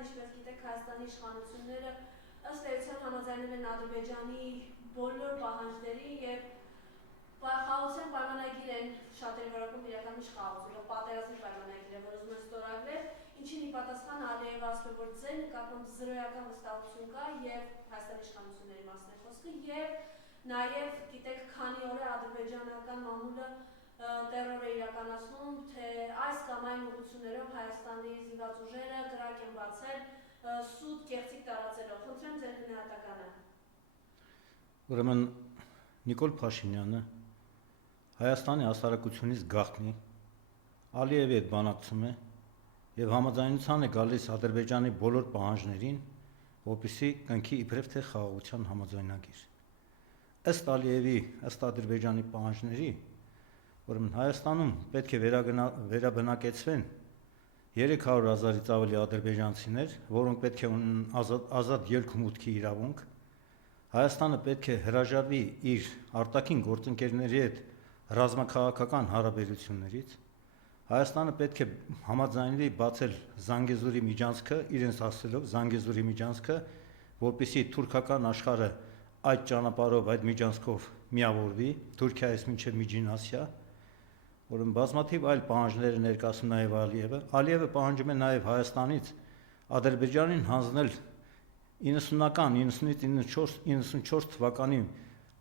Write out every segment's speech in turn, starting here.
ինչպես գիտեք, Հայաստանի իշխանությունները ըստ էության համաձայնել են Ադրբեջանի բոլոր պահանջների եւ խաղաղության պայմանագիր են շատերի որակում իրականում չխաղաղություն, պատերազմի պայմանագիր է, որ ուզում են ստորագրել, ինչին ի պատասխան Ալիևը ասում է, որ ձեր նկատմամբ զրոյական վստահություն կա եւ Հայաստանի իշխանությունների մասն է խոսքը եւ նաեւ գիտեք քանի օր է ադրբեջանական մամուլը տերոր է իրականացնում, թե այս կամ այն ուղղություններով Հայաստանի զինված ուժերը կրակ են բացել սուտ կեղծիք տարածելով։ Խնդրեմ ձեր հնարատականը։ Ուրեմն Նիկոլ Փաշինյանը Հայաստանի հասարակությունից գաղտնի Ալիևի հետ բանակցում է եւ համաձայնության է գալիս Ադրբեջանի բոլոր պահանջներին, որպեսզի կնքի իբրև թե խաղաղության համաձայնագիր։ Ըստ Ալիևի, ըստ Ադրբեջանի պահանջների, ուրեմն Հայաստանում պետք է վերաբնակեցվեն 300,000-ից ավելի ադրբեջանցիներ, որոնք պետք է ունենան ազատ ելք ու մուտքի իրավունք։ Հայաստանը պետք է հրաժարվի իր արտաքին գործընկերների հետ ռազմաքաղաքական հարաբերություններից։ Հայաստանը պետք է համաձայնվի բացել Զանգեզուրի միջանցքը, իրենց հասցելով Զանգեզուրի միջանցքը, որպեսզի թուրքական աշխարհը այդ ճանապարհով, այդ միջանցքով միավորվի, Թուրքիայից մինչև Միջին Ասիա, որոնց բազմաթիվ այլ պահանջներ ներկայացնում նաև Ալիևը։ Ալիևը պահանջում է նաև Հայաստանից Ադրբեջանին հանձնել 90-ական 93-94 թվականի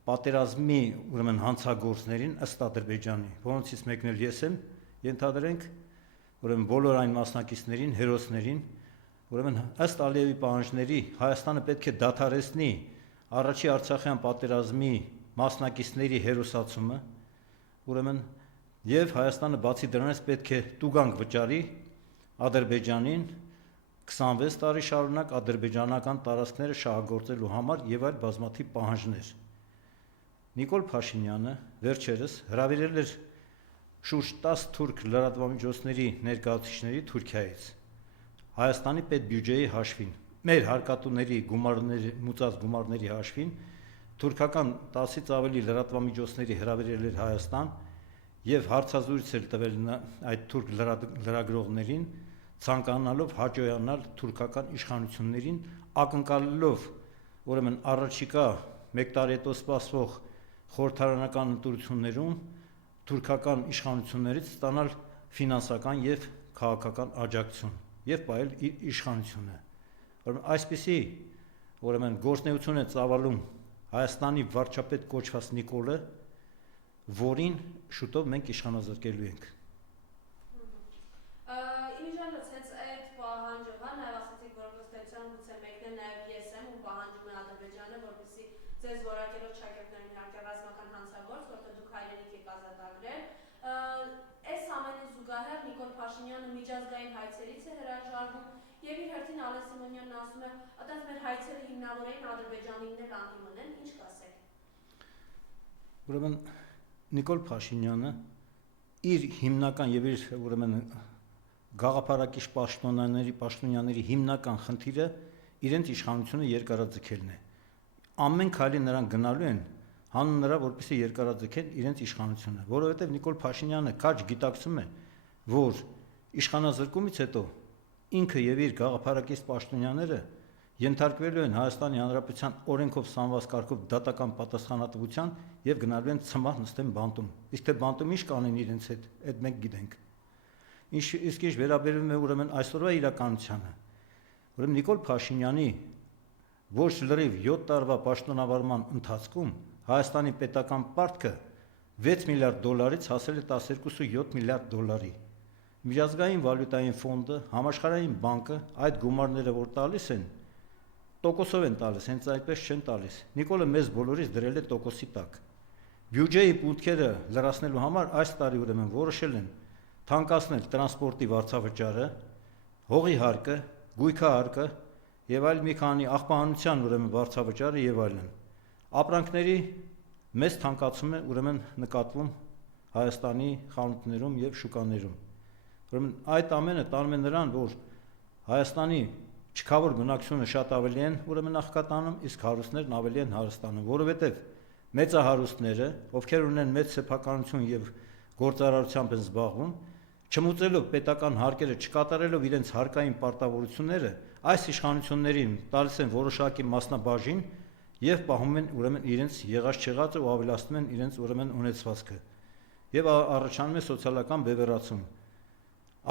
պատերազմի ուրեմն հանցագործներին ըստ Ադրբեջանի, որոնցից մեկն էլ ես եմ, ենթադրենք, ուրեմն բոլոր այն մասնակիցներին, հերոսներին, ուրեմն ըստ Ալիևի պահանջների Հայաստանը պետք է դադարեցնի առաջի Արցախյան պատերազմի մասնակիցների հերոսացումը, ուրեմն եւ Հայաստանը բացի դրանից պետք է տուգանք վճարի Ադրբեջանին 26 տարի շարունակ ադրբեջանական տարածքները շահագործելու համար եւ այլ բազմաթիվ պահանջներ։ Նիկոլ Փաշինյանը վերջերս հրավիրել էր շուրջ 10 թուրք լրատվամիջոցների ներկայացուցիչների Թուրքիայից Հայաստանի պետբյուջեի հաշվին, մեր հարկատուների մուծած գումարների հաշվին, թուրքական 10-ից ավելի լրատվամիջոցների հրավիրել էր Հայաստան եւ հարցազրույց էր տվել այդ թուրք լրագրողներին, ցանկանալով հաջողանալ թուրքական իշխանություններին, ակնկալելով ուրեմն առաջիկա 1 տարի հետո սպասվող խորհրդարանական ընտրություններում թուրքական իշխանություններից ստանալ ֆինանսական եւ քաղաքական աջակցություն եւ պահել իր իշխանությունը։ Ուրեմն այսպիսի ուրեմն գործնեություն է ծավալում Հայաստանի վարչապետ կոչված Նիկոլը, որին շուտով մենք իշխանազրկելու ենք։ Իմիջիայլոց հենց այդ պահանջը, նաև ասացիք, որ ըստեյության գուցե մեկն է նաև ես եմ, ու պահանջում է Ադրբեջանը, որպեսզի ձեզ որակելով շակերտներին իհարկե ռազմական հանցագործ, որտեղ դուք հայրենիք եք ազատագրել։ Այս ամենին զուգահեռ Նիկոլ Փաշինյանը միջազգային հայցերից է հրաժարվում եւ իր հերթին Ալեն Սիմոնյանն ասում է, այդպես մեր հայցերը հիմնավորեն Ադրբեջանինն էլ անդիմն են, ինչ կասեք։ Ուրեմն Նիկոլ Փաշինյանը իր հիմնական եւ իր ուրեմն գաղափարակիչ պաշտոնյաների հիմնական խնդիրը իրենց իշխանությունը երկարաձգելն է։ Ամեն քայլի նրանք գնալու են հանուն նրա, որպեսզի երկարաձգեն իրենց իշխանությունը, որովհետեւ Նիկոլ Փաշինյանը քաջ գիտակցում է, որ իշխանազրկումից հետո ինքը եւ իր գաղափարակից պաշտոնյաները ենթարկվելու են Հայաստանի Հանրապետության օրենքով սանված կարգով դատական պատասխանատվության եւ գնալու են ցմահ նստեն բանտում։ Իսկ թե բանտում ինչ կանեն իրենց հետ, այդ մենք գիտենք։ Իսկ ինչ վերաբերում է ուրեմն այսօրվա իրականությանը, ուրեմն Նիկոլ Փաշինյանի ոչ լրիվ 7 տարվա պաշտոնավարման ընթացքում Հայաստանի պետական պարտքը 6 միլիարդ դոլարից հասել է 12.7 միլիարդ դոլարի։ Միջազգային վալյուտային ֆոնդը, համաշխարհային բանկը այդ գումարները որ տալիս են, տոկոսով են տալիս, հենց այդպես չեն տալիս։ Նիկոլը մեզ բոլորից դրել է տոկոսի տակ։ Բյուջեի բուտքերը լրացնելու համար այս տարի ուրեմն որոշել են թանկացնել տրանսպորտի վարձավճարը, հողի հարկը, գույքահարկը եւ այլ մի քանի աղբահանության ուրեմն վարձավճարը եւ այլն։ Ապրանքների մեծ թանկացում է ուրեմն նկատվում Հայաստանի խանութներում եւ շուկաներում։ Ուրեմն այդ ամենը տանում է նրան, որ Հայաստանի չքավոր բնակչությունը շատ ավելի են ուրեմն աղքատանում, իսկ հարուստներն ավելի են հարստանում, որովհետեւ մեծահարուստները, ովքեր ունեն մեծ սեփականություն եւ գործարարությամբ են զբաղվում, չմուծելով պետական հարկերը, չկատարելով իրենց հարկային պարտավորությունները, այս իշխանություններին տալիս են որոշակի մասնաբաժին եւ պահում են ուրեմն իրենց եղած չեղածը ու ավելացնում են իրենց ուրեմն ունեցվածքը։ Եվ առաջանում է սոցիալական բևեռացում։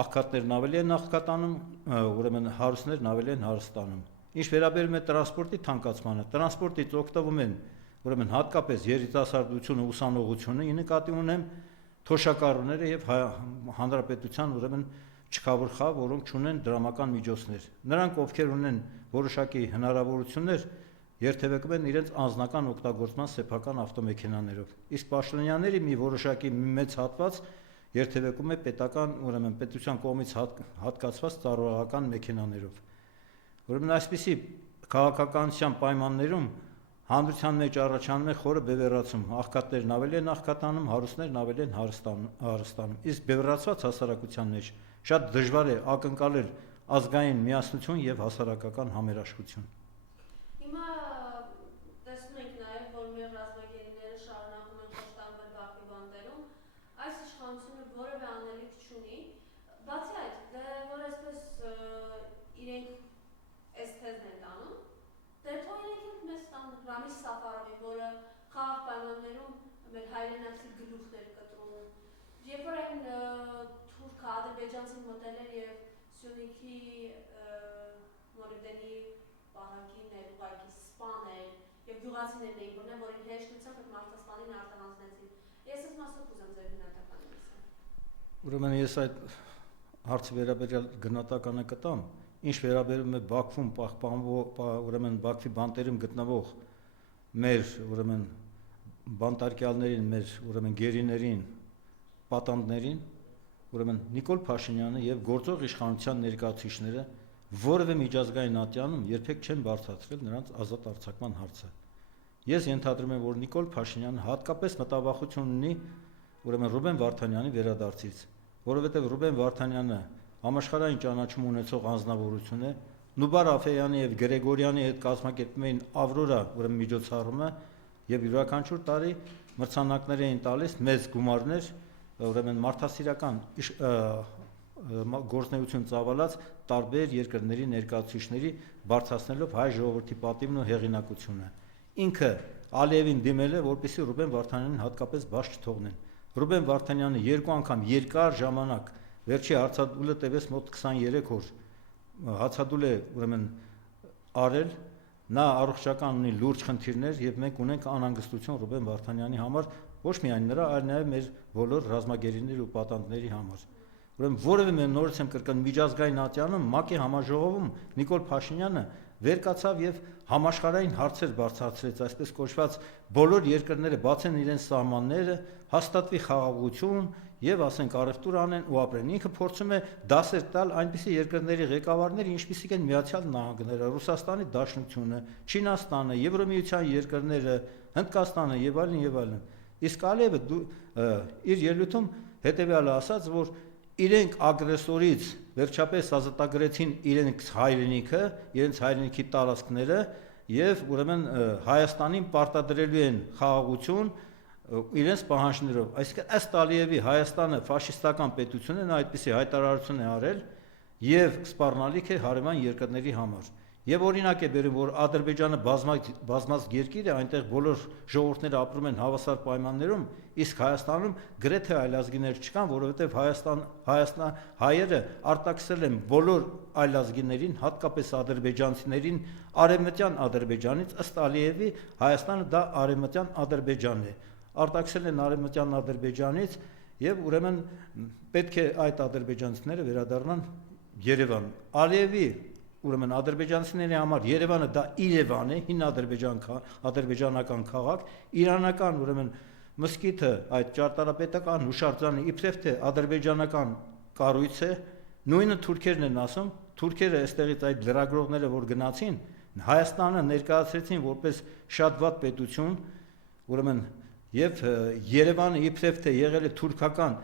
Աղքատներն ավելի են աղքատանում, ուրեմն հարուստներն ավելի են հարստանում։ Ինչ վերաբերում է տրանսպորտի թանկացմանը, տրանսպորտից օգտվում են ուրեմն հատկապես երիտասարդությունը, ուսանողությունը, ի նկատի ունեմ թոշակառուները եւ հանրապետության ուրեմն չքավոր խավ, որոնք ունեն դրամական միջոցներ։ Նրանք, ովքեր ունեն որոշակի հնարավորություններ, երթևեկում են իրենց անձնական օգտագործման սեփական ավտոմեքենաներով։ Իսկ պաշտոնյաների մի որոշակի մեծ հատված երթևեկում է պետական, ուրեմն պետության կողմից հատկացված ծառայական մեքենաներով։ Ուրեմն այսպիսի քաղաքականության պայմաններում հանրության մեջ առաջանում է խորը բևեռացում, աղքատներն ավելի են աղքատանում, հարուստներն ավելի են հարստանում։ Իսկ բևեռացված հասարակության մեջ շատ դժվար է ակնկալել ազգային միասնություն եւ հասարակական համերաշխություն։ Հիմա տեսնում ենք նաև, որ մեր ռազմագերիները շարունակում են խոշտանգվել Բաքվի բանտերում, այս իշխանությունը որևէ անելիք չունի, բացի այդ, որ այսպես իրենք այս թեզն են տանում, դե թող իրենք մեզ տան Ռամիզ Սաֆարովին, որը խաղաղ պայմաններում մեր հայրենակցի գլուխներ կտրում, երբ որ այն թուրքը ադրբեջանցին մտել էր եւ Սյունիքի Մորեդենի պահակին էր ուղղակի սպանել եւ գյուղացիներն էին բռնել, որին հեշտությամբ այդ մարդասպանին արտահանձնեցին։ Ես այս մասով կուզեմ ձեր գնահատականը լսել։ Ուրեմն ես այդ հարցի վերաբերյալ գնահատականը կտամ, ինչ վերաբերում է Բաքվում պահպանվող, ուրեմն Բաքվի բանտերում գտնվող մեր ուրեմն բանտարկյալներին, մեր ուրեմն գերիներին, պատանդներին, ուրեմն Նիկոլ Փաշինյանը եւ գործող իշխանության ներկայացուցիչները որևէ միջազգային ատյանում երբեք չեն բարձրացրել նրանց ազատ արձակման հարցը։ Ես ենթադրում եմ, որ Նիկոլ Փաշինյանը հատկապես մտավախություն ունի ուրեմն Ռուբեն Վարդանյանի վերադարձից, որովհետև Ռուբեն Վարդանյանը համաշխարհային ճանաչում ունեցող անձնավորություն է, Նուբար Աֆեյանի եւ Գրեգորյանի հետ կազմակերպում էին Ավրորա ուրեմն միջոցառումը եւ յուրաքանչյուր տարի մրցանակներ էին տալիս մեծ գումարներ, ուրեմն մարդասիրական գործնեություն ծավալած տարբեր երկրների ներկայացուցիչների բարձրացնելով հայ ժողովրդի պատիվն ու հեղինակությունը։ Ինքը Ալիևին դիմել է, որպեսզի Ռուբեն Վարդանյանին հատկապես բաց չթողնեն։ Ռուբեն Վարդանյանը երկու անգամ երկար ժամանակ, վերջի հացադուլը տևեց մոտ 23 օր, հացադուլ է ուրեմն արել, նա առողջական ունի լուրջ խնդիրներ եւ մենք ունենք անհանգստություն Ռուբեն Վարդանյանի համար, ոչ միայն նրա, այլ նաեւ մեր բոլոր ռազմագերիների ու պատանդների համար։ Ուրեմն որևէ նորից եմ կրկնում միջազգային ատյանում ՄԱԿ-ի համաժողովում Նիկոլ Փաշինյանը վեր կացավ եւ համաշխարհային հարցեր բարձրացրեց, այսպես կոչված բոլոր երկրները բացեն իրենց սահմանները, հաստատվի խաղաղություն եւ ասենք առևտուր անեն ու ապրեն։ Ինքը փորձում է դասեր տալ այնպիսի երկրների ղեկավարների, ինչպիսիք են Միացյալ Նահանգները, Ռուսաստանի Դաշնությունը, Չինաստանը, Եվրոմիության երկրները, Հնդկաստանը եւ այլն եւ այլն։ Իսկ Ալիևը իր ելույթում հետեւյալը ասաց, որ իրենք ագրեսորից վերջապես ազատագրեցին իրենց հայրենիքը, իրենց հայրենիքի տարածքները եւ ուրեմն Հայաստանին պարտադրելու են խաղաղություն իրենց պահանջներով։ Այսինքն ըստ Ալիևի Հայաստանը ֆաշիստական պետություն է, նա այդպիսի հայտարարություն է արել եւ սպառնալիք է հարևան երկրների համար։ Եվ օրինակ է բերում, որ Ադրբեջանը բազմած երկիր է, այնտեղ բոլոր ժողովուրդները ապրում են հավասար պայմաններում, իսկ Հայաստանում գրեթե այլազգիներ չկան, որովհետև հայերը արտաքսել են բոլոր այլազգիներին, հատկապես ադրբեջանցիներին, արևմտյան Ադրբեջանից, ըստ Ալիևի Հայաստանը դա արևմտյան Ադրբեջանն է, արտաքսել են արևմտյան Ադրբեջանից եւ ուրեմն պետք է այդ ադրբեջանցիները վերադառնան Երևան։ Ալիևի ուրեմն ադրբեջանցիների համար Երևանը դա Իրևան է, հին ադրբեջանական քաղաք, իրանական ուրեմն մսկիթը այդ ճարտարապետական հուշարձանը իբրև թե ադրբեջանական կառույց է, նույնը թուրքերն են ասում, թուրքերը այստեղից այդ լրագրողները որ գնացին, Հայաստանը ներկայացրեցին որպես շատ վատ պետություն, ուրեմն եւ Երևանը իբրև թե եղել է թուրքական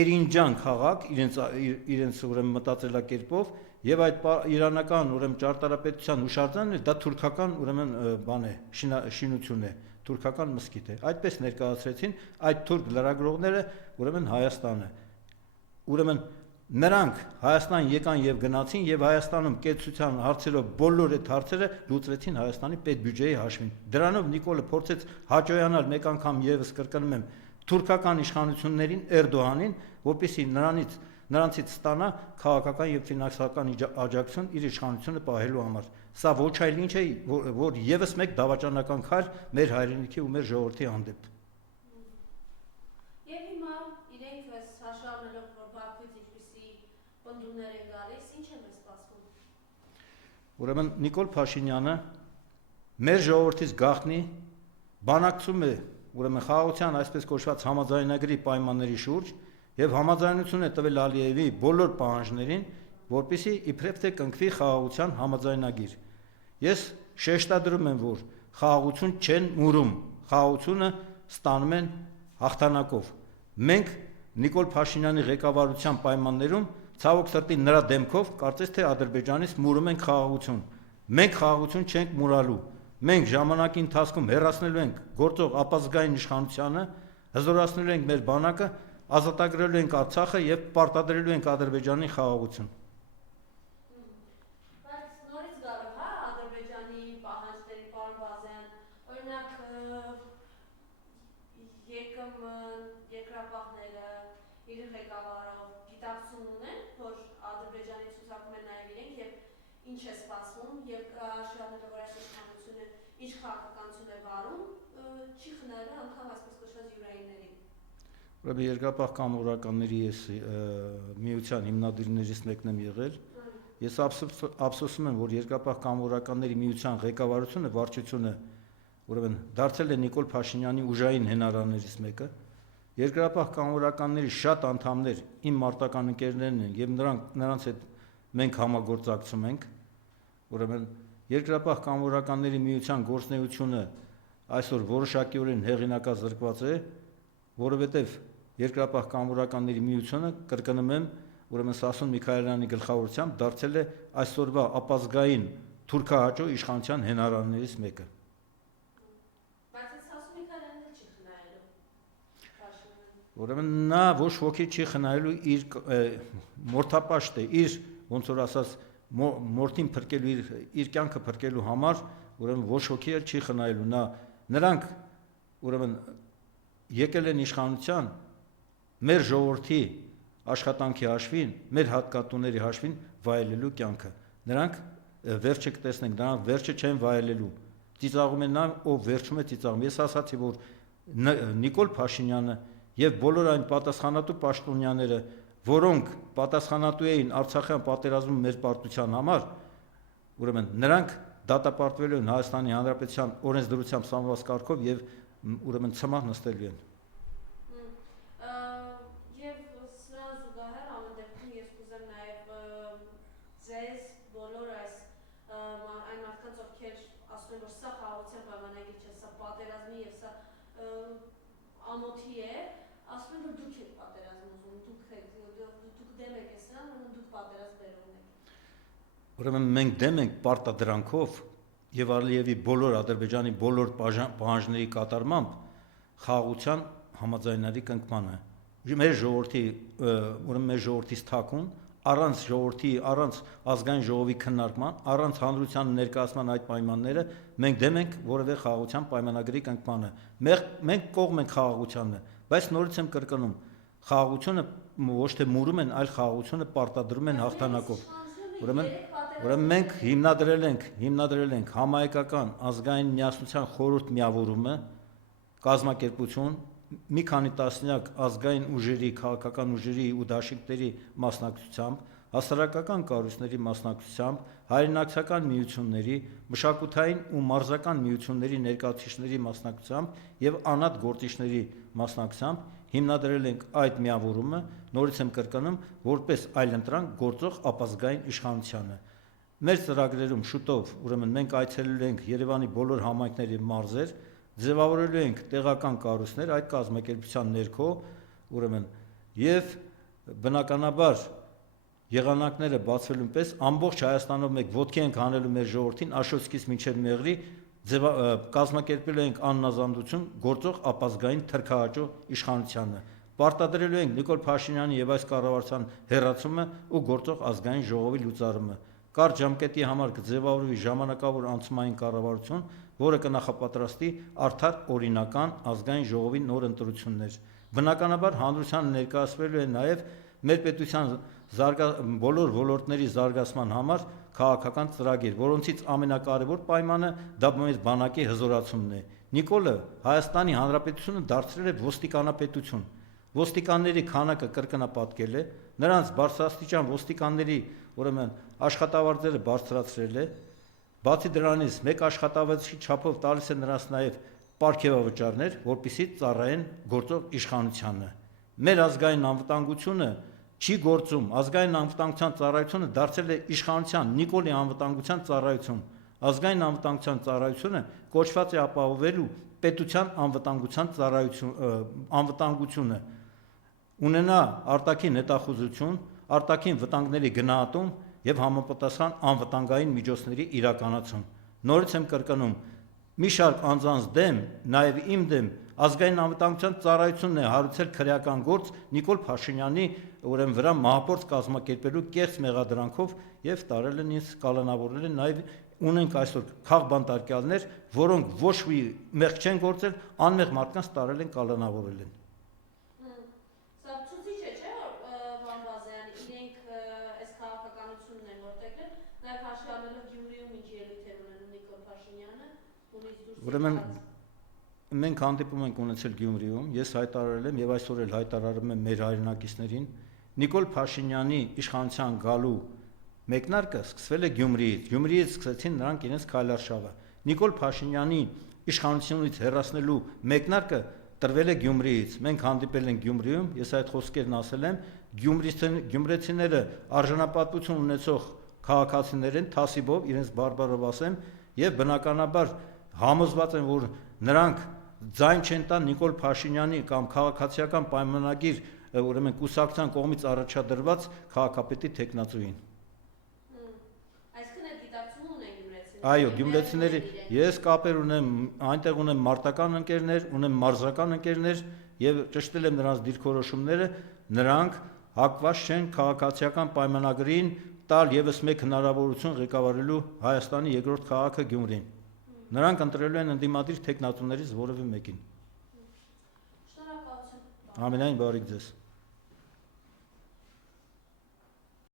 Էրինջան քաղաք իրենց ուրեմն մտածելակերպով եւ այդ իրանական ուրեմն ճարտարապետության հուշարձանն է դա թուրքական ուրեմն բան է շինություն է թուրքական մսկիթ է այդպես ներկայացրեցին այդ թուրք լրագրողները ուրեմն Հայաստանը ուրեմն նրանք Հայաստան եկան եւ գնացին եւ Հայաստանում կեցության հարցերով բոլոր այդ հարցերը լուծվեցին Հայաստանի պետբյուջեի հաշվին։ Դրանով Նիկոլը փորձեց հաջողանալ մեկ անգամ եւս կրկնում եմ թուրքական իշխանություններին Էրդողանին, որպեսզի նրանցից ստանա քաղաքական եւ ֆինանսական աջակցություն իր իշխանությունը պահելու համար։ Սա ոչ այլ ինչ է, որ եւս մեկ դավաճանական քայլ մեր հայրենիքի ու մեր ժողովրդի հանդեպ։ Եվ հիմա իրենք հաշվառնելով, որ Բաքվից ինչպիսի պնդումներ են գալիս, ինչ են սպասվում։ Ուրեմն Նիկոլ Փաշինյանը մեր ժողովրդից գաղտնի բանակցում է ուրեմն խաղաղության այսպես կոչված համաձայնագրի պայմանների շուրջ եւ համաձայնություն է տվել Ալիևի բոլոր պահանջներին, որպեսզի իբրև թե կնքվի խաղաղության համաձայնագիր։ Ես շեշտադրում եմ, որ խաղաղություն չեն մուրում, խաղաղությունը ստանում են հաղթանակով։ Մենք Նիկոլ Փաշինյանի ղեկավարության պայմաններում ցավոք սրտի նրա դեմքով կարծես թե Ադրբեջանից մուրում ենք խաղաղություն։ Մենք խաղաղություն չենք մուրալու։ Մենք ժամանակի ընթացքում հեռացնելու ենք գործող ապազգային իշխանությանը, հզորացնելու ենք մեր բանակը, ազատագրելու ենք Արցախը եւ պարտադրելու ենք Ադրբեջանի խաղաղություն։ Բայց նորից գալով, հա, Ադրբեջանի պահանջների պարոն Բազյան, օրինակ երկրապահները իր ղեկավարով գիտակցություն ունեն, որ Ադրբեջանի ցուցակում են նաեւ իրենք եւ ինչ է սպասվում եւ հաշվառնելով որ այս իշխանությունը ինչ քաղաքականություն է վարում, չի խնայել անգամ այսպես կոչված յուրայիններին։ Ուրեմն երկրապահ կամավորականների ես միության հիմնադիրներից մեկն եմ եղել։ Ես ափսոսում եմ, որ երկրապահ կամավորականների միության ղեկավարությունը վարչությունը ուրեմն դարձել է Նիկոլ Փաշինյանի ուժային հենարաններից մեկը։ Երկրապահ կամավորականների շատ անդամներ իմ մարտական ընկերներն են եւ նրանց հետ մենք համագործակցում ենք։ Ուրեմն երկրապահ կամավորականների միության գործունեությունը այսօր որոշակիորեն հեղինակազրկված է, որովհետեւ երկրապահ կամավորականների միությունը կրկնում եմ, ուրեմն Սասուն Միքայելյանի գլխավորությամբ դարձել է այսօրվա ապազգային թուրքահաճո իշխանության հենարաններից մեկը։ Բայց Սասուն Միքայելյանը չի խնայելու։ Ուրեմն նա ոչ ոքի չի խնայելու իր մորթապաշտ է, իր ոնց որ ասած մորթին փրկելու իր կյանքը փրկելու համար, ուրեմն ոչ ոքի էլ չի խնայելու։ Նրանք ուրեմն եկել են իշխանության մեր ժողովրդի աշխատանքի հաշվին, մեր հատկատուների հաշվին վայելելու կյանքը։ Նրանք վերջը կտեսնենք, նրանք վերջը չեն վայելելու։ Ծիծաղում են նա, ով վերջում է ծիծաղում։ Ես ասացի, որ Նիկոլ Փաշինյանը եւ բոլոր այն պատասխանատու պաշտոնյաները, որոնք պատասխանատու էին Արցախյան պատերազմում մեր պարտության համար, ուրեմն նրանք դատապարտվելու են Հայաստանի Հանրապետության օրենսդրությամբ սահմանված կարգով եւ ուրեմն ցմահ նստելու են։ Եվ սրան զուգահեռ ամեն դեպքում ես կուզեմ նաեւ ձեզ բոլոր այս այն մարդկանց, ովքեր ասում են, որ սա խաղաղության պայմանագիր չէ, սա պատերազմի եւ սա ամոթի է, ասում են, որ դուք եք պատերազմ ուզում, դուք դեմ եք սրան, դուք պատերազմ բերում եք։ Ուրեմն մենք դեմ ենք պարտադրանքով եւ Ալիևի բոլոր Ադրբեջանի բոլոր պահանջների կատարմամբ խաղաղության համաձայնագրի կնքմանը։ Մեր ժողովրդի ուրեմն մեր ժողովրդից թաքուն առանց ժողովրդի, առանց ազգային ժողովի քննարկման, առանց հանրության ներկայացման այդ պայմանները մենք դեմ ենք որևէ խաղաղության պայմանագրի կնքմանը։ Մենք կողմ ենք խաղաղությանը, բայց նորից եմ կրկնում, խաղաղությունը ոչ թե մուրում են, այլ խաղաղությունը պարտադրում են հաղթանակով։ Ուրեմն մենք հիմնադրել ենք համահայկական ազգային միասնության խորհուրդ միավորումը, կազմակերպություն, մի քանի տասնյակ ազգային ուժերի, քաղաքական ուժերի ու դաշինքների մասնակցությամբ, հասարակական կառույցների մասնակցությամբ, հայրենակցական միությունների, մշակութային ու մարզական միությունների ներկայացուցիչների մասնակցությամբ եւ անհատ գործիչների մասնակցությամբ հիմնադրել ենք այդ միավորումը, նորից եմ կրկնում, որպես այլընտրանք գործող ապազգային իշխանությանը։ Մեր ծրագրերում շուտով ուրեմն մենք այցելելու ենք Երևանի բոլոր համայնքների մարզեր, ձևավորելու ենք տեղական կառույցներ այդ կազմակերպության ներքո, ուրեմն եւ բնականաբար եղանակները բացվելուն պես ամբողջ Հայաստանով մեկ ոտքի ենք հանելու մեր ժողովրդին Աշոտսկից մինչև Մեղրի կազմակերպելու ենք աննազանդություն գործող ապազգային թրքահաճո իշխանությանը։ Պարտադրելու ենք Նիկոլ Փաշինյանի եւ այս կառավարության հերացումը ու գործող ազգային ժողովի լուծարումը։ Կարճ ժամկետի համար կձևավորվի ժամանակավոր անցումային կառավարություն, որը կնախապատրաստի արդար օրինական ազգային ժողովի նոր ընտրություններ։ Բնականաբար հանրությանը ներկայացվելու է նաև մեր պետության բոլոր ոլորտների զարգացման համար քաղաքական ծրագիր, որոնցից ամենակարևոր պայմանը դա մեծ բանակի հզորացումն է։ Նիկոլը Հայաստանի Հանրապետությունը դարձրել է ոստիկանապետություն։ Ոստիկանների քանակը կրկնապատկել է, նրանց բարձրաստիճան ոստիկանների աշխատավարձերը բարձրացրել է, բացի դրանից մեկ աշխատավարձի չափով տալիս է նրանց նաև պարգևավճարներ, որպեսզի ծառայեն գործող իշխանությանը։ Մեր ազգային անվտանգությունը չի գործում, ազգային անվտանգության ծառայությունը դարձել է իշխանության Նիկոլի անվտանգության ծառայություն։ Ազգային անվտանգության ծառայությունը կոչված է ապահովելու պետության անվտանգությունը, ունենա արտաքին հետախուզություն, արտաքին վտանգների գնահատում եւ համապատասխան անվտանգային միջոցների իրականացում։ Նորից եմ կրկնում, մի շարք անձանց դեմ, նաեւ իմ դեմ ազգային անվտանգության ծառայությունն է հարուցել քրեական գործ Նիկոլ Փաշինյանի վրա մահապորձ կազմակերպելու կեղծ մեղադրանքով եւ տարել են ինձ, կալանավորել են, նաեւ ունենք այսօր քաղբանտարկյալներ, որոնք ոչ մի մեղք չեն գործել, անմեղ մարդկանց տարել են, կալանավորել են։ Սա ցույց է, չէ՞, Վան Բազարյանի, իրենք այս քաղաքականությունն են որտեղել, նաեւ հաշվի առնելով Գյումրիում ինչ ելույթ է ունենում Նիկոլ Փաշինյանը, ունից դուրս։ Ուրեմն մենք հանդիպում ենք ունեցել Գյումրիում, ես հայտարարել եմ եւ այսօր էլ հայտարարում եմ մեր հայրենակիցներին, Նիկոլ Փաշինյանի իշխանության գալու մեկնարկը սկսվել է Գյումրիից սկսեցին նրանք իրենց քայլարշավը։ Նիկոլ Փաշինյանի իշխանությունից հեռացնելու մեկնարկը տրվել է Գյումրիից։ Մենք հանդիպել ենք Գյումրիում, ես այդ խոսքերն ասել եմ, գյումրեցիները արժանապատվություն ունեցող քաղաքացիներ են, թասիբով, իրենց բարբառով ասեմ, եւ բնականաբար համոզված են, որ նրանք ձայն չեն տա Նիկոլ Փաշինյանի կամ քաղաքացիական պայմանագիր կուսակցության կողմից առաջադրված քաղաքապետի թեկնածուին։ Այսինքն այդ դիտակցումը ունեն գյումրեցիները։ Այո, գյումրեցիների ես կապեր ունեմ, այնտեղ ունեմ մարտական ընկերներ, ունեմ մարզական ընկերներ եւ ճշտել եմ նրանց դիրքորոշումները, նրանք հակված չեն քաղաքացիական պայմանագրին տալ եւս մեկ հնարավորություն ղեկավարելու Հայաստանի երկրորդ քաղաքը Գյումրին։ Նրանք ընտրելու են ընդդիմադիր թեկնածուներից որևէ մեկին։ Շնորհակալություն։ Ամենայն բարիք ձեզ։